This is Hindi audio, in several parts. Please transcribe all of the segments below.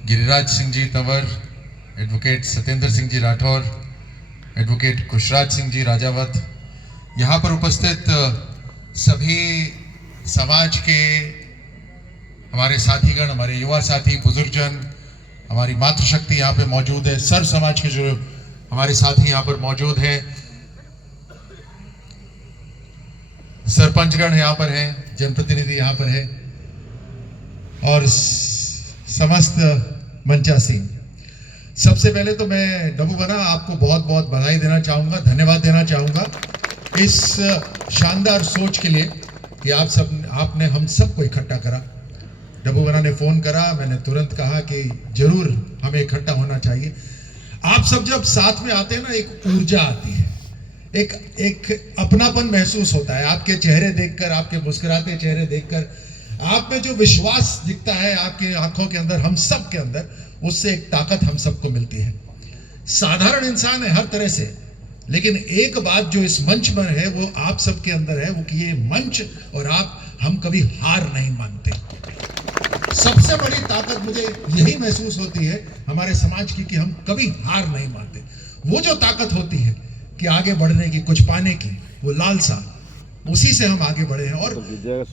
गिरिराज सिंह जी तंवर, एडवोकेट सत्येंद्र सिंह जी राठौर, एडवोकेट कुशराज सिंह जी राजावत, यहाँ पर उपस्थित सभी समाज के हमारे साथीगण, हमारे युवा साथी, बुजुर्गजन, हमारी मातृशक्ति यहाँ पे मौजूद है, सर्व समाज के जो हमारे साथी यहाँ पर मौजूद हैं, सरपंचगण यहाँ पर हैं, जनप्रतिनिधि यहाँ पर है और समस्त मंचासी। सबसे पहले तो मैं डब्बू बना आपको बहुत बहुत बधाई देना चाहूँगा, धन्यवाद देना चाहूँगा इस शानदार सोच के लिए कि आपने हम सबको इकट्ठा करा। डब्बू बना ने फ़ोन करा, मैंने तुरंत कहा कि जरूर हमें इकट्ठा होना चाहिए। आप सब जब साथ में आते हैं ना, एक ऊर्जा आती है, एक अपनापन महसूस होता है। आपके चेहरे देखकर, आपके मुस्कुराते चेहरे देखकर, आप में जो विश्वास दिखता है आपकी आंखों के अंदर, हम सब के अंदर, उससे एक ताकत हम सबको मिलती है। साधारण इंसान है हर तरह से, लेकिन एक बात जो इस मंच पर है वो आप सबके अंदर है, वो कि ये मंच और हम कभी हार नहीं मानते। सबसे बड़ी ताकत मुझे यही महसूस होती है हमारे समाज की कि हम कभी हार नहीं मानते। वो जो ताकत होती है कि आगे बढ़ने की, कुछ पाने की, वो लालसा, उसी से हम आगे बढ़े हैं। और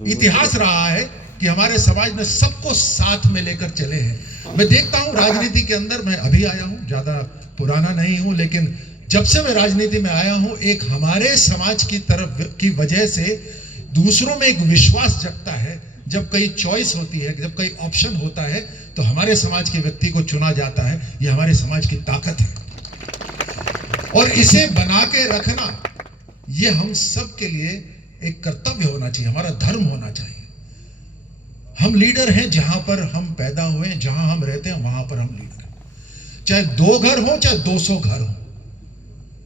इतिहास रहा है कि हमारे समाज में सबको साथ में लेकर चले हैं। मैं देखता हूं राजनीति के अंदर, मैं अभी आया हूं, ज्यादा पुराना नहीं हूं, लेकिन जब से मैं राजनीति में आया हूं, एक हमारे समाज की तरफ की वजह से दूसरों में एक विश्वास जगता है। जब कई चॉइस होती है, जब कई ऑप्शन होता है, तो हमारे समाज के व्यक्ति को चुना जाता है। यह हमारे समाज की ताकत है और इसे बना के रखना ये हम सब के लिए एक कर्तव्य होना चाहिए, हमारा धर्म होना चाहिए। हम लीडर हैं जहां पर हम पैदा हुए, जहां हम रहते हैं वहां पर हम लीडर हैं। चाहे 2 घर हो, चाहे 200 घर हो,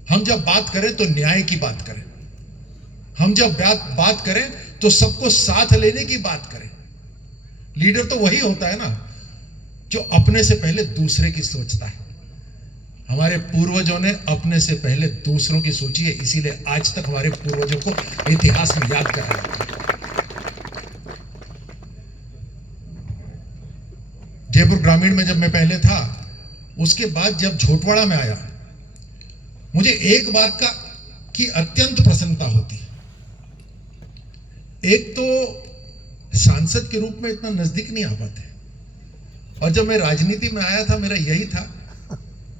हम जब बात करें तो न्याय की बात करें। हम जब बात करें तो सबको साथ लेने की बात करें। लीडर तो वही होता है ना जो अपने से पहले दूसरे की सोचता है। हमारे पूर्वजों ने अपने से पहले दूसरों की सोची है, इसीलिए आज तक हमारे पूर्वजों को इतिहास में याद कर रहा है। जयपुर ग्रामीण में जब मैं पहले था, उसके बाद जब झोटवाड़ा में आया, मुझे एक बात की अत्यंत प्रसन्नता होती। एक तो सांसद के रूप में इतना नजदीक नहीं आ पाते, और जब मैं राजनीति में आया था, मेरा यही था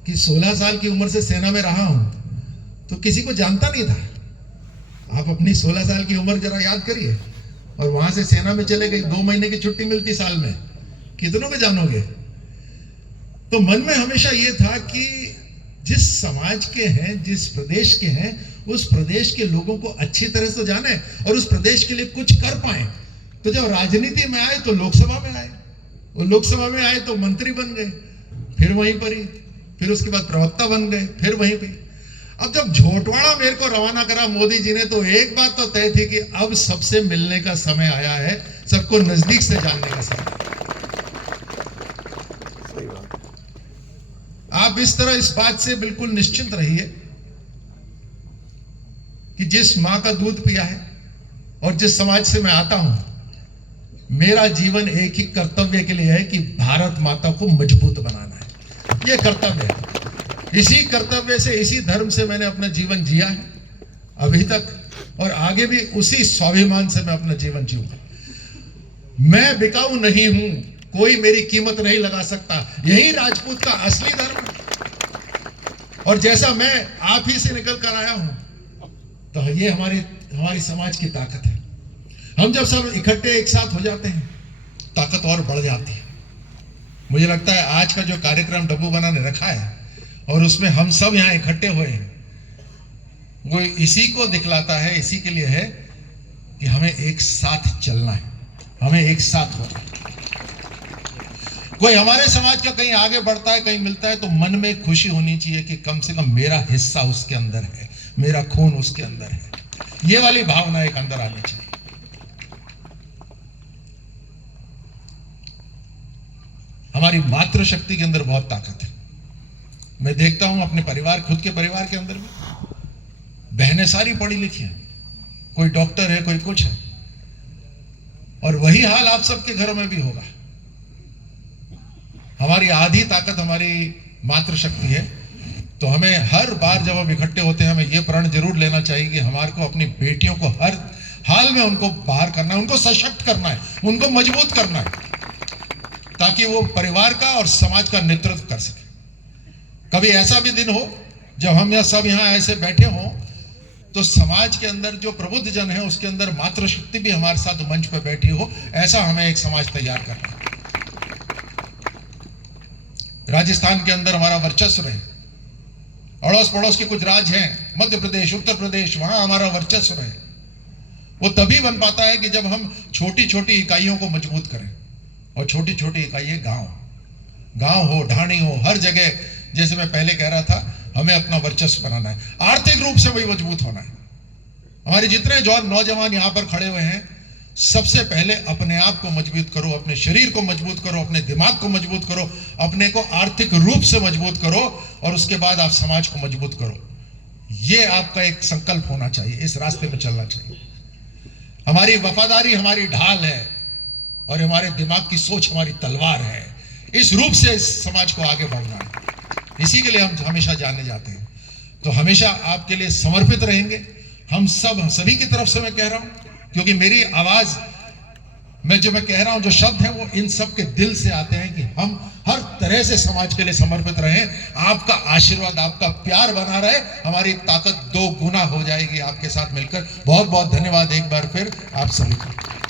कि 16 साल की उम्र से सेना में रहा हूं, तो किसी को जानता नहीं था। आप अपनी 16 साल की उम्र जरा याद करिए, और वहां से सेना में चले गए, 2 महीने की छुट्टी मिलती साल में, कितनों को जानोगे। तो मन में हमेशा यह था कि जिस समाज के हैं, जिस प्रदेश के हैं, उस प्रदेश के लोगों को अच्छी तरह से जाने और उस प्रदेश के लिए कुछ कर पाए। तो जब राजनीति में आए तो लोकसभा में आए, और लोकसभा में आए तो मंत्री बन गए, फिर वहीं पर ही, फिर उसके बाद प्रवक्ता बन गए, फिर वहीं पे। अब जब झोटवाड़ा मेरे को रवाना करा मोदी जी ने, तो एक बात तो तय थी कि अब सबसे मिलने का समय आया है, सबको नजदीक से जानने का समय। आप इस तरह इस बात से बिल्कुल निश्चिंत रहिए कि जिस मां का दूध पिया है और जिस समाज से मैं आता हूं, मेरा जीवन एक ही कर्तव्य के लिए है कि भारत माता को मजबूत बनाना है। यह कर्तव्य है। इसी कर्तव्य से, इसी धर्म से मैंने अपना जीवन जिया है अभी तक, और आगे भी उसी स्वाभिमान से मैं अपना जीवन जीऊंगा। मैं बिकाऊ नहीं हूं, कोई मेरी कीमत नहीं लगा सकता। यही राजपूत का असली धर्म है। और जैसा मैं आप ही से निकल कर आया हूं, तो ये हमारी समाज की ताकत है। हम जब सब इकट्ठे एक साथ हो जाते हैं, ताकत और बढ़ जाती है। मुझे लगता है आज का जो कार्यक्रम डब्बू बना ने रखा है और उसमें हम सब यहां इकट्ठे हुए हैं, वो इसी को दिखलाता है, इसी के लिए है कि हमें एक साथ चलना है, हमें एक साथ होना है। कोई हमारे समाज का कहीं आगे बढ़ता है, कहीं मिलता है, तो मन में खुशी होनी चाहिए कि कम से कम मेरा हिस्सा उसके अंदर है, मेरा खून उसके अंदर है। ये वाली भावना एक अंदर आनी चाहिए। हमारी मातृशक्ति के अंदर बहुत ताकत है। मैं देखता हूं अपने परिवार, खुद के परिवार के अंदर भी बहनें सारी पढ़ी लिखी हैं, कोई डॉक्टर है, कोई कुछ है, और वही हाल आप सबके घरों में भी होगा। हमारी आधी ताकत हमारी मातृशक्ति है। तो हमें हर बार जब हम इकट्ठे होते हैं, हमें ये प्रण जरूर लेना चाहिए कि हमारे को अपनी बेटियों को हर हाल में उनको बाहर करना है, उनको सशक्त करना है, उनको मजबूत करना है, ताकि वो परिवार का और समाज का नेतृत्व कर सके। कभी ऐसा भी दिन हो जब हम सब यहाँ ऐसे बैठे हों तो समाज के अंदर जो प्रबुद्ध जन है उसके अंदर मातृशक्ति भी हमारे साथ मंच पर बैठी हो, ऐसा हमें एक समाज तैयार करना है। राजस्थान के अंदर हमारा वर्चस्व रहे, अड़ोस पड़ोस के कुछ राज्य हैं, मध्य प्रदेश, उत्तर प्रदेश, वहां हमारा वर्चस्व रहे। वो तभी बन पाता है कि जब हम छोटी छोटी इकाइयों को मजबूत करें। और छोटी छोटी इकाइयां गांव हो, ढाणी हो, हर जगह, जैसे मैं पहले कह रहा था, हमें अपना वर्चस्व बनाना है, आर्थिक रूप से वही मजबूत होना है। हमारे जितने नौजवान यहाँ पर खड़े हुए हैं, सबसे पहले अपने आप को मजबूत करो, अपने शरीर को मजबूत करो, अपने दिमाग को मजबूत करो, अपने को आर्थिक रूप से मजबूत करो, और उसके बाद आप समाज को मजबूत करो। ये आपका एक संकल्प होना चाहिए, इस रास्ते में चलना चाहिए। हमारी वफादारी हमारी ढाल है और हमारे दिमाग की सोच हमारी तलवार है। इस रूप से इस समाज को आगे बढ़ना है, इसी के लिए हम हमेशा जाने जाते हैं। तो हमेशा आपके लिए समर्पित रहेंगे। हम सभी की तरफ से मैं कह रहा हूं, क्योंकि मेरी आवाज में जो मैं कह रहा हूं, जो शब्द हैं, वो इन सब के दिल से आते हैं कि हम हर तरह से समाज के लिए समर्पित रहें। आपका आशीर्वाद, आपका प्यार बना रहे, हमारी ताकत 2 गुना हो जाएगी आपके साथ मिलकर। बहुत बहुत धन्यवाद एक बार फिर आप सभी को।